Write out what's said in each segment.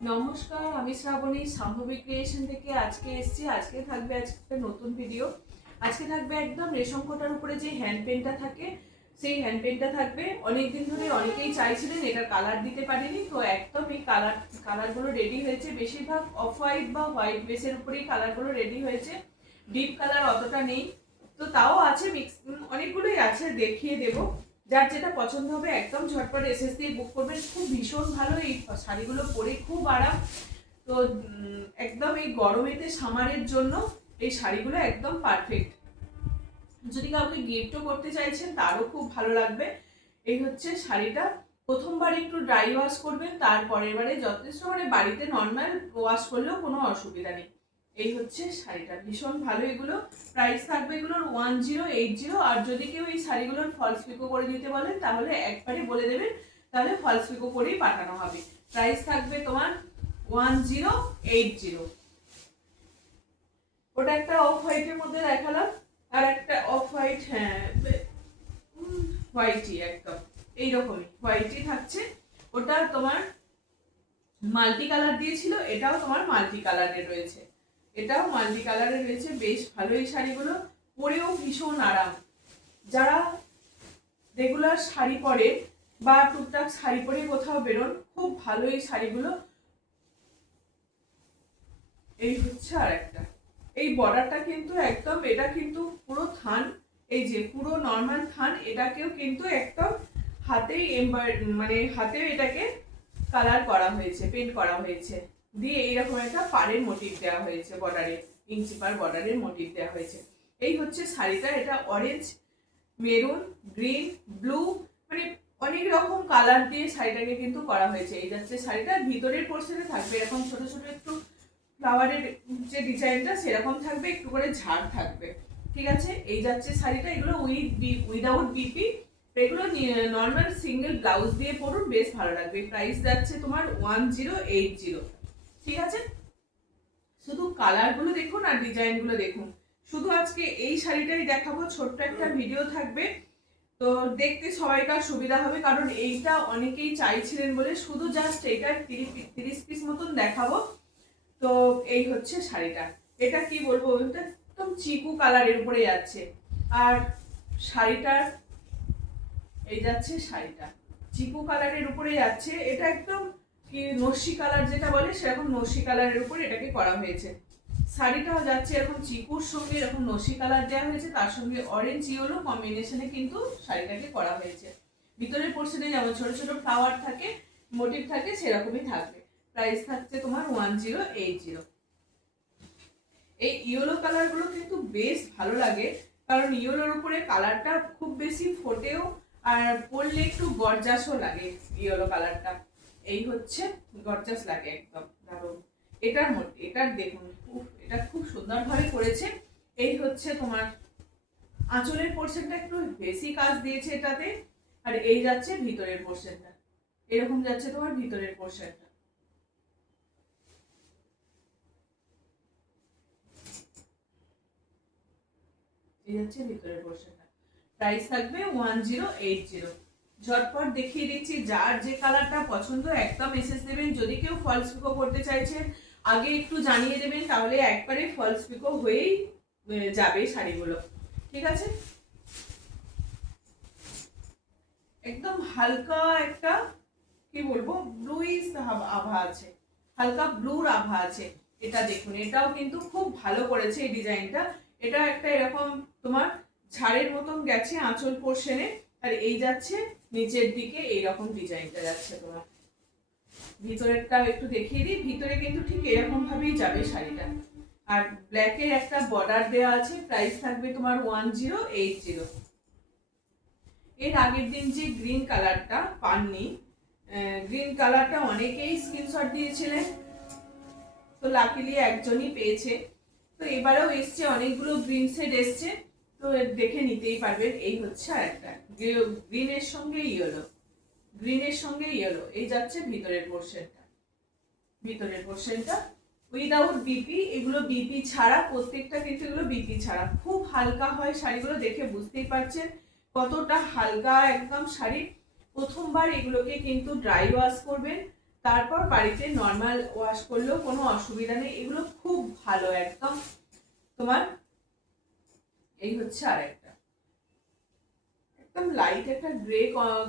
নমস্কার, আমি শ্রাবণী সাম্ভবী ক্রিয়েশন থেকে আজকে থাকবে একটা নতুন ভিডিও। আজকে থাকবে একদম রেশম কোটার উপরে যে হ্যান্ড পেনটা থাকে, সেই হ্যান্ড পেনটা থাকবে। অনেকদিন ধরে অনেকেই চাইছিলেন, এটা কালার দিতে পারিনি, তো একদম এই কালারগুলো রেডি হয়েছে। বেশিরভাগ অফ হোয়াইট বা হোয়াইট বেসের উপরেই কালারগুলো রেডি হয়েছে। ডিপ কালার অতটা নেই, তো তাও আছে, মিক্স অনেকগুলোই আছে, দেখিয়ে দেবো। যার যেটা পছন্দ হবে একদম ঝটপট এসএস দিয়ে বুক করবেন। খুব ভীষণ ভালো এই শাড়িগুলো পরে, খুব আরাম। তো একদম এই গরমেতে সামারের জন্য এই শাড়িগুলো একদম পারফেক্ট। যদি কাউকে গিফটও করতে চাইছেন তারও খুব ভালো লাগবে। এই হচ্ছে শাড়িটা। প্রথমবার একটু ড্রাই ওয়াশ করবেন, তারপরের বারে যথেষ্ট বাড়িতে নর্মাল ওয়াশ করলেও কোনো অসুবিধা নেই। এই হচ্ছে শাড়িটা, ভীষণ ভালো। এগুলো প্রাইস থাকবে এগুলোর 1080। আর যদি কেউ এই শাড়িগুলোর ফলস পিকো করে দিতে বলেন তাহলে একবারে বলে দেবেন, তাহলে ফলস পিকো করেই পাঠানো হবে। প্রাইস থাকবে তোমার 1080। ওটা একটা অফ হোয়াইটের মধ্যে দেখালাম, আর একটা অফ হোয়াইট, হ্যাঁ হোয়াইটই, একদম এইরকমই হোয়াইটই থাকছে। ওটা তোমার মাল্টি কালার দিয়েছিল, এটাও তোমার মাল্টি কালারের রয়েছে, এটাও মাল্টি কালারের রয়েছে। বেশ ভালো এই শাড়িগুলো, পরেও ভীষণ আরাম। যারা রেগুলার শাড়ি পরে বা টুকটাক শাড়ি পরে কোথাও বেরোন, খুব ভালো এই শাড়িগুলো। এই হচ্ছে আর একটা, এই বর্ডারটা কিন্তু একদম, এটা কিন্তু পুরো থান, এই যে পুরো নর্মাল থান, এটাকেও কিন্তু একদম হাতেই হাতেও এটাকে কালার করা হয়েছে, পেন্ট করা হয়েছে, দিয়ে এইরকম একটা পাড়ের মোটিভ দেওয়া হয়েছে, বর্ডারে প্রিন্সিপাল বর্ডারের মোটিভ দেওয়া হয়েছে। এই হচ্ছে শাড়িটা। এটা অরেঞ্জ, মেরুন, গ্রিন, ব্লু, মানে অনেক রকম কালার দিয়ে শাড়িটাকে কিন্তু করা হয়েছে। এই যাচ্ছে শাড়িটা। ভিতরের পোর্শনে থাকবে এরকম ছোট ছোট একটু ফ্লাওয়ারের যে ডিজাইনটা সেরকম থাকবে, একটু করে ঝাড় থাকবে, ঠিক আছে। এই যাচ্ছে শাড়িটা। এগুলো উইদাউট বিপি, এগুলো নর্মাল সিঙ্গেল ব্লাউজ দিয়ে পরুন, বেশ ভালো লাগবে। প্রাইস যাচ্ছে তোমার 1080, ঠিক আছে। শুধু কালারগুলো দেখুন আর ডিজাইনগুলো দেখুন। শুধু আজকে এই শাড়িটাই দেখাবো, ছোট্ট একটা ভিডিও থাকবে, তো দেখতে সবাইকার সুবিধা হবে, কারণ এইটা অনেকেই চাইছিলেন বলে শুধু জাস্ট এটা 30 পিস মতন দেখাবো। তো এই হচ্ছে শাড়িটা। এটা কি বলবো, এটা একদম চিকু কালারের উপরে যাচ্ছে। আর শাড়িটার এই যাচ্ছে শাড়িটা চিকু কালারের উপরে যাচ্ছে। এটা একদম কি নস্যি কালার যেটা বলে, সেরকম নস্যি কালারের উপরে এটাকে করা হয়েছে। শাড়িটাও যাচ্ছে এরকম চিকুর সঙ্গে এরকম নস্যি কালার দেওয়া হয়েছে, তার সঙ্গে অরেঞ্জ ইয়েলো কম্বিনেশনে কিন্তু শাড়িটাকে করা হয়েছে। ভিতরের পোর্শনে যেমন ছোট ছোট ফ্লাওয়ার থাকে, মোটিভ থাকে, সেরকমই থাকবে। প্রাইস থাকছে তোমার 1080। এই ইয়েলো কালারগুলো কিন্তু বেশ ভালো লাগে, কারণ ইয়েলোর উপরে কালারটা খুব বেশি ফোটেও, আর পরলে একটু গর্জাসও লাগে ইয়েলো কালারটা। এই হচ্ছে গর্জাস লাগে, একদম দারুণ। এটার দেখুন, এটা খুব সুন্দরভাবে করেছে। এই হচ্ছে তোমার আঁচলের পোর্শনটা একটু বেশি কাজ দিয়েছে এটাতে, আর এই যাচ্ছে ভিতরের পোর্শনটা, এরকম যাচ্ছে তোমার ভিতরের পোর্শনটা। এই হচ্ছে ভিতরের পোর্শনটা। প্রাইস থাকবে 1080। ঝটপট দেখিয়ে দিচ্ছি, যার যে কালারটা পছন্দ একদম এসএস দেবেন। যদি কেউ ফলস পিকো করতে চাইছেন আগে একটু জানিয়ে দেবেন, তাহলে একবারে ফলস পিকো হয়েই যাবে শাড়িগুলো, ঠিক আছে। একদম হালকা একটা কি বলবো, ব্লুইশ আভা আছে, হালকা ব্লুর আভা আছে। এটা দেখুন, এটাও কিন্তু খুব ভালো করেছে এই ডিজাইনটা। এটা একটা এরকম তোমার ঝাড়ের মতন গেছে আঁচল পোর্শনে, আর এই যাচ্ছে নিচের দিকে এইরকম ডিজাইনটা যাচ্ছে তোমার। ভিতরেরটা একটু দেখিয়ে দিই, ভিতরে কিন্তু ঠিক এরকম ভাবেই যাবে শাড়িটা। আর ব্ল্যাকের একটা বর্ডার দেওয়া আছে। প্রাইস থাকবে তোমার 1080। এর আগের দিন যে গ্রিন কালারটা পাননি, গ্রিন কালারটা অনেকেই স্ক্রিনশট দিয়েছিলেন, তো লাকিলি একজনই পেয়েছে। তো এবারেও এসছে, অনেকগুলো গ্রিন সেট এসছে, তো দেখে নিতেই পারবেন। এই হচ্ছে আর একটা গ্রিনের সঙ্গে ইয়েলো, গ্রিনের সঙ্গে ইয়েলো। এই যাচ্ছে ভিতরের পোর্শনটা, ভিতরের পোর্শনটা উইদাউট বিপি। এগুলো বিপি ছাড়া, প্রত্যেকটা কিন্তু এগুলো বিপি ছাড়া। খুব হালকা হয় শাড়িগুলো, দেখে বুঝতেই পারছেন কতটা হালকা একদম শাড়ি। প্রথমবার এগুলোকে কিন্তু ড্রাই ওয়াশ করবেন, তারপর বাড়িতে নর্মাল ওয়াশ করলেও কোনো অসুবিধা নেই। এগুলো খুব ভালো একদম তোমার। এই হচ্ছে আরেকটা একদম লাইট একটা গ্রে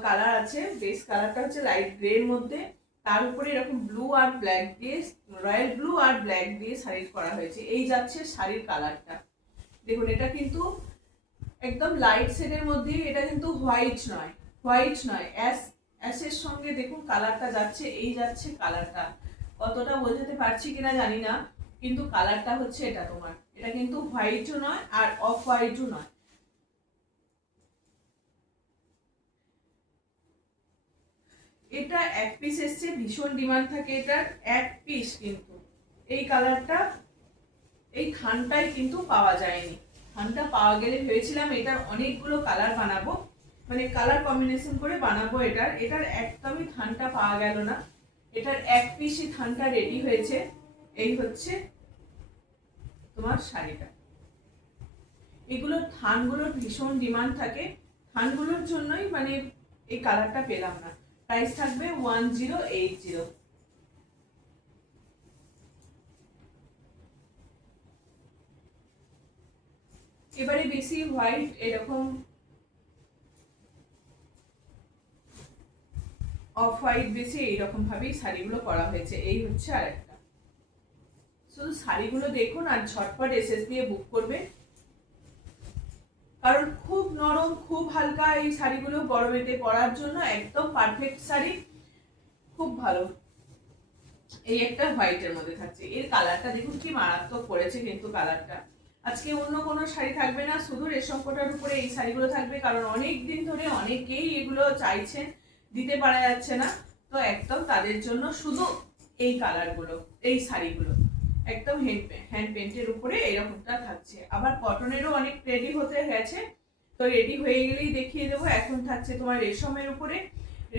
কালার আছে, বেস কালারটা হচ্ছে লাইট গ্রে এর মধ্যে, তার উপরে এরকম ব্লু আর ব্ল্যাক দিয়ে, রয়্যাল ব্লু আর ব্ল্যাক দিয়ে শাড়ি করা হয়েছে। এই যাচ্ছে শাড়ির কালারটা, দেখুন এটা কিন্তু একদম লাইট শেডের মধ্যে, এটা কিন্তু হোয়াইট নয় অ্যাশের সঙ্গে দেখুন কালারটা যাচ্ছে, এই যাচ্ছে কালারটা। কতটা বোঝাতে পারছি কিনা জানি না, কিন্তু কালারটা হচ্ছে এটা তোমার, এটা কিন্তু হোয়াইটও নয় আর অফ হোয়াইটও নয়। এটা এক পিস এসছে, ভীষণ ডিমান্ড থাকে এটার, এক পিস কিন্তু এই কালারটা এই থানটাই কিন্তু পাওয়া যায়নি। থানটা পাওয়া গেলে ভেবেছিলাম এটার অনেকগুলো কালার বানাবো, মানে কালার কম্বিনেশন করে বানাবো এটার একদমই থানটা পাওয়া গেল না। এটার এক পিসই থানটা রেডি হয়েছে। এই হচ্ছে তোমার শাড়িটা। এগুলোর থানগুলোর ভীষণ ডিমান্ড থাকে, থানগুলোর জন্যই মানে এই কালারটা পেলাম না। প্রাইস থাকবে 1080। এবারে বেশি হোয়াইট এরকম অফ হোয়াইট বেশি এইরকম ভাবেই শাড়িগুলো করা হয়েছে। এই হচ্ছে আরেকটা। শুধু শাড়িগুলো দেখুন আর ঝটপট এসএস দিয়ে বুক করবে, কারণ খুব নরম খুব হালকা এই শাড়িগুলো গরমেতে পরার জন্য একদম পারফেক্ট শাড়ি, খুব ভালো। এই একটা হোয়াইটের মধ্যে থাকছে, এর কালারটা দেখুন কি মারাত্মক পড়েছে কিন্তু কালারটা। আজকে অন্য কোনো শাড়ি থাকবে না, শুধু রেশম কোটার উপরে এই শাড়িগুলো থাকবে, কারণ অনেক দিন ধরে অনেকেই এগুলো চাইছেন, দিতে পারা যাচ্ছে না, তো একদম তাদের জন্য শুধু এই কালারগুলো, এই শাড়িগুলো একদম হ্যান্ড পেন্টের উপরে এরকমটা থাকছে। আবার কটনেরও অনেক রেডি হতে গেছে, তো রেডি হয়ে গেলেই দেখিয়ে দেবো। এখন থাকছে তোমার রেশমের উপরে,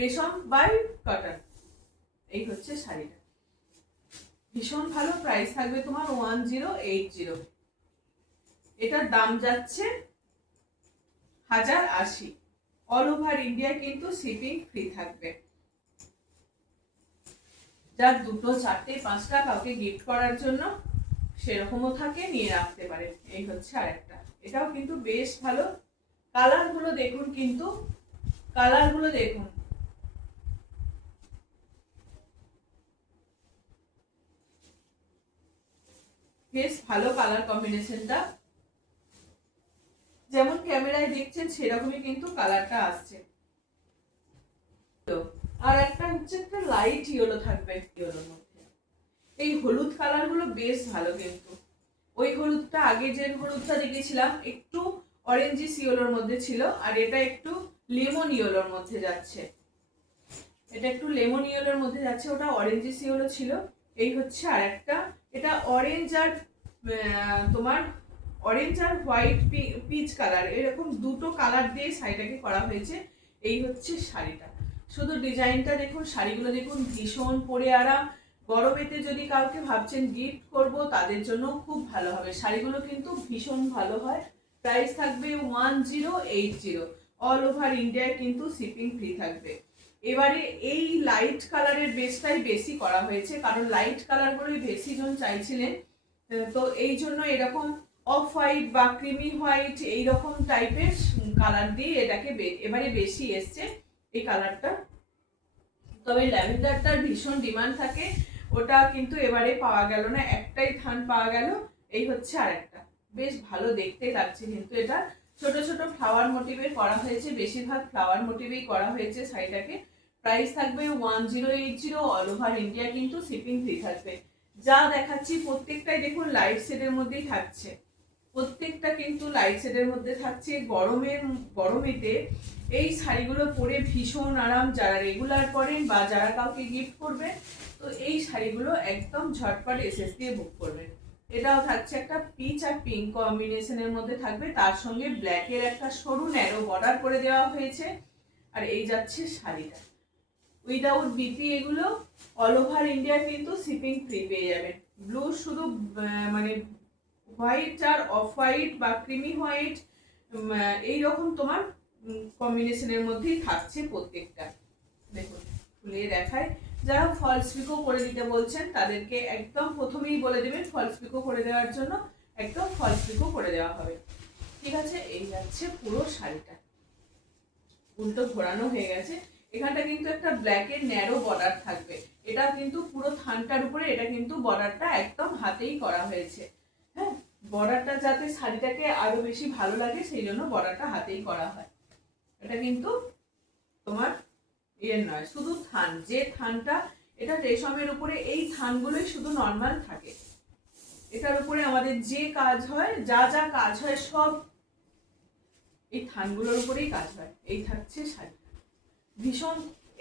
রেশম বাই কটন। এই হচ্ছে শাড়িটা, ভীষণ ভালো। প্রাইস থাকবে তোমার 1080। এটার দাম যাচ্ছে 1080। অল ওভার ইন্ডিয়া কিন্তু শিপিং ফ্রি থাকবে। যার দুটো চারটে পাঁচটা কাউকে গিফট করার জন্য সেরকমও থাকে, নিয়ে রাখতে পারে। এই হচ্ছে আরেকটা, এটাও কিন্তু বেশ ভালো। কালারগুলো দেখুন, কিন্তু কালারগুলো দেখুন, বেশ ভালো কালার কম্বিনেশনটা, যেমন ক্যামেরায় দেখছেন সেরকমই কিন্তু কালারটা আসছে। আর একটা হচ্ছে একটা লাইট ইয়েলো থাকবে ইয়েলোর মধ্যে। এই হলুদ কালার গুলো বেশ ভালো, কিন্তু ওই হলুদটা আগে যে হলুদটা দেখেছিলাম একটু অরেঞ্জিস ইয়েলোর মধ্যে ছিল, আর এটা একটু লেমন ইয়েলোর মধ্যে যাচ্ছে। এটা একটু লেমন ইয়েলোর মধ্যে যাচ্ছে, ওটা অরেঞ্জিস ইয়েলো ছিল। এই হচ্ছে আর একটা, এটা অরেঞ্জ আর তোমার অরেঞ্জ আর হোয়াইট পিচ কালার, এরকম দুটো কালার দিয়ে শাড়িটাকে করা হয়েছে। এই হচ্ছে শাড়িটা, শুধু ডিজাইনটা দেখুন, শাড়িগুলো দেখুন, ভীষণ পরে আরাম। গরমেতে যদি কাউকে ভাবছেন গিফট করব, তাদের জন্য খুব ভালো হবে। শাড়িগুলো কিন্তু ভীষণ ভালো হয়। প্রাইস থাকবে 1080। অল ওভার ইন্ডিয়ায় কিন্তু শিপিং ফ্রি থাকবে। এবারে এই লাইট কালারের বেসটাই বেশি করা হয়েছে, কারণ লাইট কালারগুলোই বেশি জন চাইছিলেন, তো এই জন্য এরকম অফ হোয়াইট বা ক্রিমি হোয়াইট এইরকম টাইপের কালার দিয়ে এটাকে এবারে বেশি এসছে এই কালারটা। তবে ল্যাভেন্ডারটার ভীষণ ডিমান্ড থাকে, ওটা কিন্তু এবারে পাওয়া গেল না, একটাই থান পাওয়া গেল। এই হচ্ছে আরেকটা, বেশ ভালো দেখতে লাগছে কিন্তু। এটা ছোট ছোট ফ্লাওয়ার মোটিভের করা হয়েছে, বেশিরভাগ ফ্লাওয়ার মোটিভেই করা হয়েছে শাড়িটাকে। প্রাইস থাকবে 1080। অল ওভার ইন্ডিয়া কিন্তু শিপিং ফ্রি থাকবে। যা দেখাচ্ছি প্রত্যেকটাই দেখুন লাইট শেডের মধ্যেই থাকছে, প্রত্যেকটা কিন্তু লাইট শেডের মধ্যে থাকছে। গরমেতে এই শাড়িগুলো পরে ভীষণ আরাম, যারা রেগুলার পরেন বা যারা কাউকে গিফট করবে, তো এই শাড়িগুলো একদম ঝটপট এসএস দিয়ে বুক করবেন। এটাও থাকছে একটা পিচ আর পিঙ্ক কম্বিনেশনের মধ্যে থাকবে, তার সঙ্গে ব্ল্যাকের একটা সরু ন্যারো বর্ডার করে দেওয়া হয়েছে। আর এই যাচ্ছে শাড়িটা, উইদাউট বিপি। এগুলো অল ওভার ইন্ডিয়া কিন্তু শিপিং ফ্রি পেয়ে যাবেন। ব্লু শুধু মানে হোয়াইট আর অফ হোয়াইট বা ক্রিমি হোয়াইট এইরকম তোমার কম্বিনেশনের মধ্যেই থাকছে প্রত্যেকটা। দেখুন খুলে দেখায়, যারা ফলস পিকো করে দিতে বলছেন তাদেরকে একদম প্রথমেই বলে দেবেন ফলস পিকো করে দেওয়ার জন্য, একদম ফলস পিকো করে দেওয়া হবে। ঠিক আছে, এই যাচ্ছে পুরো শাড়িটা, উল্টো ঘোরানো হয়ে গেছে। এখানটা কিন্তু একটা ব্ল্যাকের ন্যারো বর্ডার থাকবে, এটা কিন্তু পুরো থানটার উপরে, এটা কিন্তু বর্ডারটা একদম হাতেই করা হয়েছে। হ্যাঁ, বর্ডারটা যাতে শাড়িটাকে আরো বেশি ভালো লাগে সেই জন্য বর্ডারটা হাতেই করা হয়। এটা কিন্তু তোমার নয়, শুধু থান, যে থানটা এটা রেশমের উপরে, এই থানগুলোই শুধু নর্মাল থাকে। এটার উপরে আমাদের যে কাজ হয়, যা যা কাজ হয় সব এই থানগুলোর উপরেই কাজ হয়। এই থাকছে শাড়ি, ভীষণ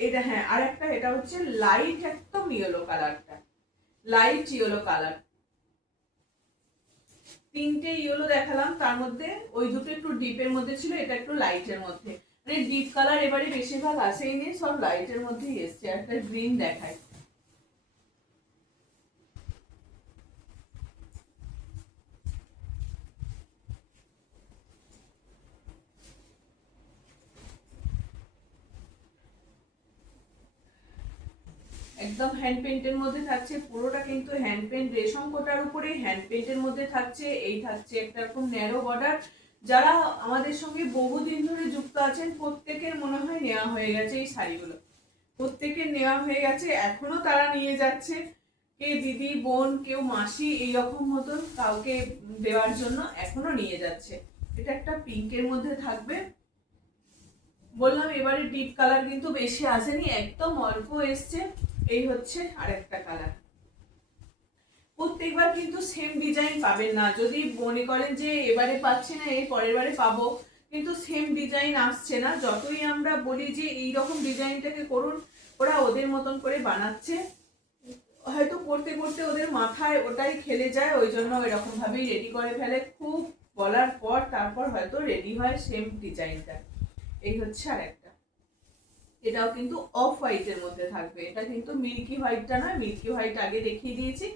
এটা। হ্যাঁ, আর একটা এটা হচ্ছে লাইট একদম ইয়েলো কালারটা, লাইট ইয়েলো কালার। তিনটে ইয়েলো দেখালাম, তার মধ্যে ওই দুটো একটু ডিপের মধ্যে ছিল, এটা একটু লাইটের মধ্যে। মানে ডিপ কালার এবারে বেশিরভাগ আসেই নেই, সব লাইটের মধ্যেই এসছে। একটা গ্রিন দেখায়, একদম হ্যান্ড পেন্টের মধ্যে থাকছে পুরোটা, কিন্তু হ্যান্ড পেন্ট রেশম কোটার উপরে হ্যান্ড পেন্টের মধ্যে থাকছে। এই থাকছে একটা রকম ন্যারো বর্ডার। যারা আমাদের সঙ্গে বহুদিন ধরে যুক্ত আছেন প্রত্যেকের মনে হয় নেওয়া হয়ে গেছে এই শাড়িগুলো, প্রত্যেকের নেওয়া হয়ে গেছে, এখনো তারা নিয়ে যাচ্ছে। কে দিদি, বোন, কেউ মাসি, এইরকম মতন কাউকে দেওয়ার জন্য এখনো নিয়ে যাচ্ছে। এটা একটা পিঙ্কের মধ্যে থাকবে, বললাম এবারে ডিপ কালার কিন্তু বেশি আসেনি, একদম অল্প এসছে। এই হচ্ছে আরেকটা কালার। প্রত্যেকবার কিন্তু সেম ডিজাইন পাবেন না, যদি মনে করেন যে এবারে পাচ্ছি না এই পরের বারে পাবো, কিন্তু সেম ডিজাইন আসছে না। যতই আমরা বলি যে এইরকম ডিজাইনটাকে করুন, ওরা ওদের মতন করে বানাচ্ছে, হয়তো করতে করতে ওদের মাথায় ওটাই খেলে যায়, ওই জন্য এরকম ভাবেই রেডি করে ফেলে। খুব বলার পর তারপর হয়তো রেডি হয় সেম ডিজাইনটা। এই হচ্ছে আরেকটা, এটাও কিন্তু অফ হোয়াইটের মধ্যে থাকবে। এটা কিন্তু মিল্কি হোয়াইটটা নয়, মিল্কি হোয়াইট আগে দেখিয়ে দিয়েছি।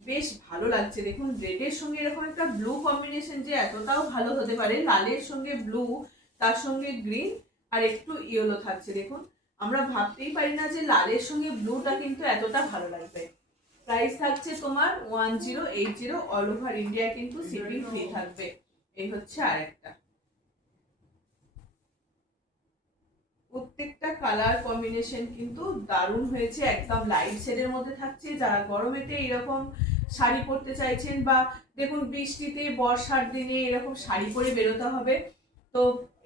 বেশ ভালো লাগছে দেখুন, রেডের সঙ্গে এরকম একটা ব্লু কম্বিনেশন যে এতটাও ভালো হতে পারে, লালের সঙ্গে ব্লু, তার সঙ্গে গ্রিন, আর একটু ইয়েলো থাকছে। দেখুন, আমরা ভাবতেই পারি না যে লালের সঙ্গে ব্লুটা কিন্তু এতটা ভালো লাগবে। প্রাইস থাকছে তোমার 1080, অল ওভার ইন্ডিয়া কিন্তু শিপিং ফ্রি থাকবে। এই হচ্ছে আরেকটা, প্রত্যেকটা কালার কম্বিনেশন কিন্তু দারুণ হয়েছে, একদম লাইট শেডের মধ্যে থাকছে। যারা গরমেতে এরকম শাড়ি পরতে চাইছেন, বা দেখুন বৃষ্টিতে বর্ষার দিনে এরকম শাড়ি পরে বেরোতে হবে, তো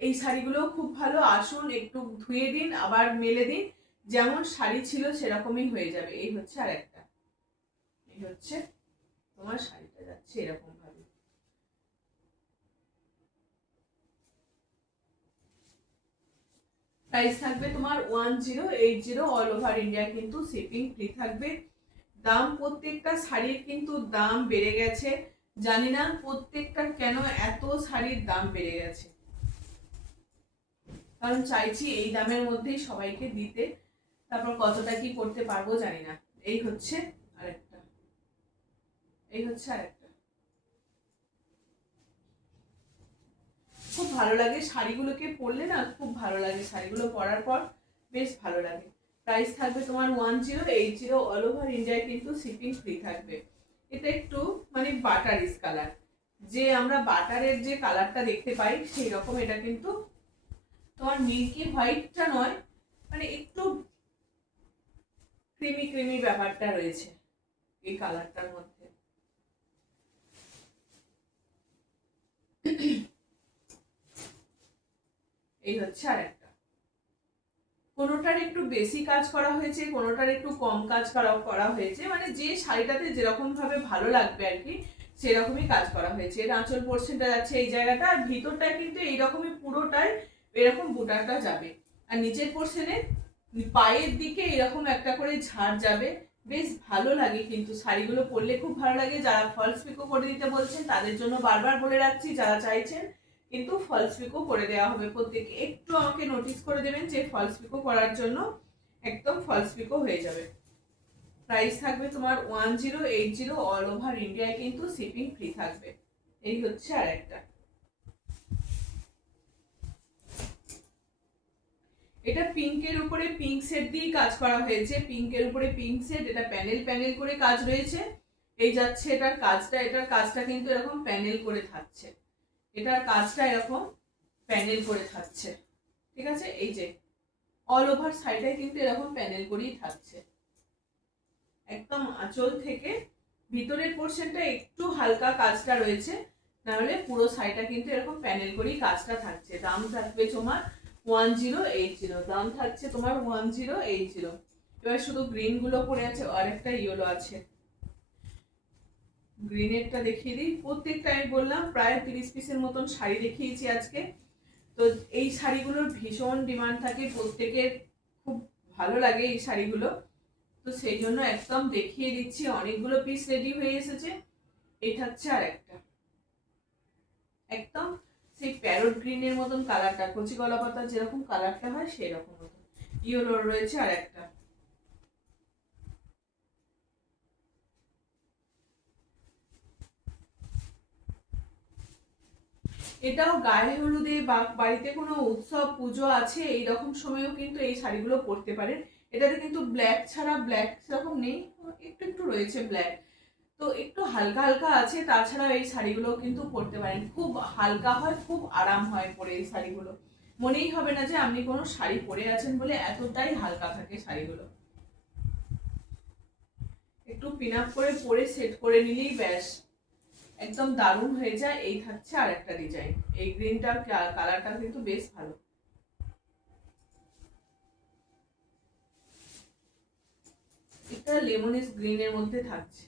এই শাড়িগুলো খুব ভালো। আসুন, একটু ধুয়ে দিন, আবার মেলে দিন, যেমন শাড়ি ছিল সেরকমই হয়ে যাবে। এই হচ্ছে আরেকটা, এই হচ্ছে তোমার শাড়িটা যাচ্ছে এরকম ভাবে। প্রাইস থাকবে তোমার 1080, অল ওভার ইন্ডিয়া কিন্তু শিপিং ফ্রি থাকবে। দাম, প্রত্যেকটা শাড়ির কিন্তু দাম বেড়ে গেছে, জানি না প্রত্যেকটা কেন এত শাড়ির দাম বেড়ে গেছে, কারণ চাইছি এই দামের মধ্যেই সবাইকে দিতে, তারপর কতটা কি করতে পারবো জানি না। এই হচ্ছে আরেকটা, এই হচ্ছে আরেকটা, খুব ভালো লাগে শাড়িগুলোকে পরলে না, খুব ভালো লাগে শাড়িগুলো পরার পর, বেশ ভালো লাগে। প্রাইস থাকবে তোমার 1080, অল ওভার ইন্ডিয়ায় কিন্তু শিপিং ফ্রি থাকবে। এটা একটু মানে বাটারিস কালার, যে আমরা বাটারের যে কালারটা দেখতে পাই সেই রকম। এটা কিন্তু তোমার মিল্কি হোয়াইটটা নয়, মানে একটু ক্রিমি ক্রিমি ব্যাপারটা রয়েছে এই কালারটার মধ্যে। এই হচ্ছে আরেকটা, কোনোটার একটু বেশি কাজ করা হয়েছে, কোনোটার একটু কম কাজ করা হয়েছে, মানে যে শাড়িটাতে যেরকম ভাবে ভালো লাগবে আর কি, সেরকমই কাজ করা হয়েছে। এর আঁচল পোর্শনটা যাচ্ছে এই জায়গাটা, আর ভিতরটায় কিন্তু এইরকমই পুরোটাই এরকম বুটারটা যাবে, আর নিচের পোর্শনে পায়ের দিকে এরকম একটা করে ঝাড় যাবে। বেশ ভালো লাগে কিন্তু শাড়িগুলো পরলে, খুব ভালো লাগে। যারা ফলস পিকো করে দিতে বলছেন তাদের জন্য বারবার বলে রাখছি, যারা চাইছেন কিন্তু ফলস পিকো করে দেওয়া হবে প্রত্যেকে। একটু আমাকে নোটিস করে দেবেন যে ফলস পিকো করার জন্য, একদম ফলস পিকো হয়ে যাবে। প্রাইস থাকবে তোমার 1080, অল ওভার ইন্ডিয়ায় কিন্তু শিপিং ফ্রি থাকবে। এই হচ্ছে আরেকটা, এটা পিঙ্কের উপরে পিঙ্ক সেট দিয়ে কাজ করা হয়েছে, পিঙ্কের উপরে পিঙ্ক সেট, এটা প্যানেল প্যানেল করে কাজ রয়েছে। এই যাচ্ছে এটার কাজটা কিন্তু এরকম প্যানেল করে থাকছে, এটার কাজটা এরকম প্যানেল করে থাকছে, ঠিক আছে। এই যে অল ওভার সাইডে কিন্তু এরকম প্যানেল করেই থাকছে, একদম আঁচল থেকে ভিতরের পোর্শনটা একটু হালকা কাজটা রয়েছে, নাহলে পুরো সাইডটা কিন্তু এরকম প্যানেল করেই কাজটা থাকছে। দাম থাকবে তোমার 1080, দাম থাকছে তোমার 1080। এবার শুধু গ্রিন গুলো পড়ে আছে, আর একটা ইয়েলো আছে, গ্রিনেরটা দেখিয়ে দিই। প্রত্যেকটা আমি বললাম প্রায় 30 পিসের মতন শাড়ি দেখিয়েছি আজকে। তো এই শাড়িগুলোর ভীষণ ডিমান্ড থাকে, প্রত্যেকের খুব ভালো লাগে এই শাড়িগুলো, তো সেই জন্য একদম দেখিয়ে দিচ্ছি। অনেকগুলো পিস রেডি হয়ে এসেছে। এই থাকছে আর একটা, একদম সেই প্যারট গ্রিনের মতন কালারটা, কচি কলা পাতা যেরকম কালারটা হয় সেই রকম মতন। ইয়েলো রয়েছে আর একটা, এটাও গায়ে হলুদে বা বাড়িতে কোনো উৎসব পুজো আছে এইরকম সময়েও কিন্তু এই শাড়িগুলো পরতে পারেন। এটাতে কিন্তু ব্ল্যাক ছাড়া, ব্ল্যাক সেরকম নেই, একটু একটু রয়েছে ব্ল্যাক, তো একটু হালকা হালকা আছে। তাছাড়া এই শাড়িগুলো কিন্তু পরতে পারেন, খুব হালকা হয়, খুব আরাম হয় পরে এই শাড়িগুলো, মনেই হবে না যে আপনি কোনো শাড়ি পরে আছেন বলে, এতটাই হালকা থাকে শাড়িগুলো। একটু পিন আপ করে পরে সেট করে নিলেই ব্যাস একদম দারুণ হয়ে যায়। এই থাকছে আর একটা ডিজাইন, এই গ্রিনটার কালারটা কিন্তু বেশ ভালো। এটা লেমনিস গ্রিনের মধ্যে থাকছে,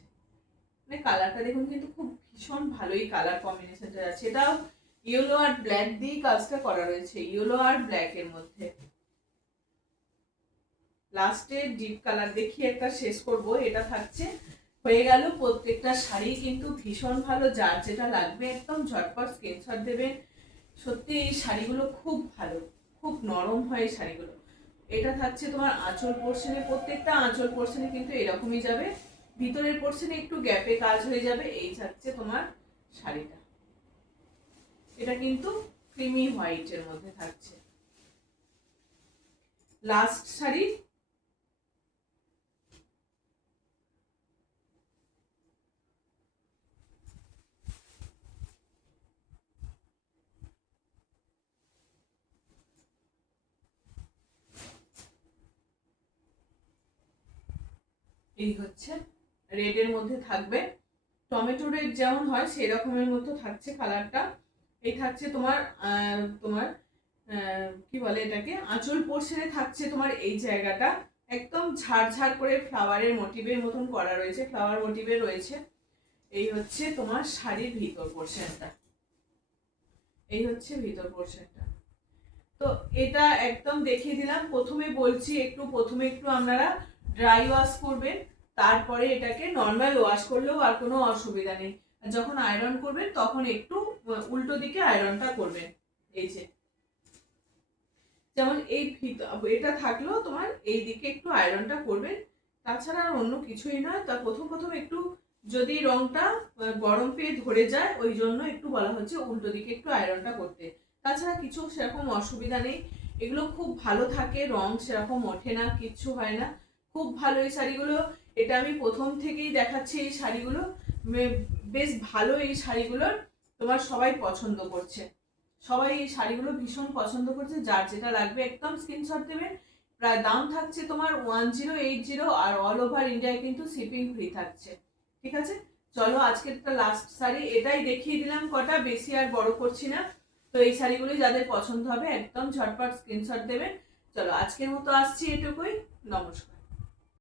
মানে কালারটা দেখুন কিন্তু খুব ভীষণ ভালোই কালার কম্বিনেশনটা আছে। এটাও ইয়েলো আর ব্ল্যাক দিয়ে কাজটা করা রয়েছে, ইয়েলো আর ব্ল্যাক এর মধ্যে। লাস্টে ডিপ কালার দেখিয়ে একটা শেষ করব। এটা থাকছে, হয়ে গেল প্রত্যেকটা শাড়ি কিন্তু ভীষণ ভালো, যার যেটা লাগবে একদম ঝটপট স্ক্রিনশট দেবেন। সত্যি এই শাড়িগুলো খুব ভালো, খুব নরম হয় এই শাড়িগুলো। এটা থাকছে তোমার আঁচল পোর্শনে, প্রত্যেকটা আঁচল পোর্শনে কিন্তু এরকমই যাবে, ভিতরের পোর্শনে একটু গ্যাপে কাজ হয়ে যাবে। এই থাকছে তোমার শাড়িটা, এটা কিন্তু ক্রিমি হোয়াইটের মধ্যে থাকছে। লাস্ট শাড়ি, এই হচ্ছে রেড এর মধ্যে থাকবে, টমেটো রেড যেমন হয় সেই রকমের মতো থাকছে কালারটা। এই থাকছে তোমার তোমার কি বলে এটাকে, আঁচল পোর্শনে থাকছে তোমার এই জায়গাটা একদম ঝাড় করে ফ্লাওয়ারের মোটিভের মতন করা রয়েছে, ফ্লাওয়ার মোটিভে রয়েছে। এই হচ্ছে তোমার শাড়ির ভিতর পোর্শনটা, এই হচ্ছে ভিতর পোর্শনটা। তো এটা একদম দেখিয়ে দিলাম। প্রথমে একটু আপনারা ড্রাই ওয়াশ করবেন, তারপরে এটাকে নর্মাল ওয়াশ করলেও আর কোনো অসুবিধা নেই। যখন আয়রন করবেন তখন একটু উল্টো দিকে আয়রনটা করবেন। এই যে যেমন এটা থাকলো তোমার এই দিকে একটু আয়রনটা করবেন, তাছাড়া আর অন্য কিছুই নয়। তা প্রথম একটু যদি রংটা গরম পেয়ে ধরে যায়, ওই জন্য একটু বলা হচ্ছে উল্টো দিকে একটু আয়রনটা করতে, তাছাড়া কিছু সেরকম অসুবিধা নেই। এগুলো খুব ভালো থাকে, রং সেরকম ওঠে না, কিচ্ছু হয় না, খুব ভালো এই শাড়িগুলো। এটা আমি প্রথম থেকেই দেখাচ্ছি, এই শাড়িগুলো বেশ ভালো, এই শাড়িগুলোর তোমার সবাই পছন্দ করছে, সবাই এই শাড়িগুলো ভীষণ পছন্দ করছে। যার যেটা লাগবে একদম স্ক্রিনশট দেবেন। প্রায় দাম থাকছে তোমার 1080, আর অল ওভার ইন্ডিয়ায় কিন্তু শিপিং ফ্রি থাকছে, ঠিক আছে। চলো আজকে একটা লাস্ট শাড়ি, এটাই দেখিয়ে দিলাম কটা, বেশি আর বড় করছি না। তো এই শাড়িগুলি যাদের পছন্দ হবে একদম ঝটপট স্ক্রিনশট দেবেন। চলো আজকের মতো আসছি এটুকুই, নমস্কার।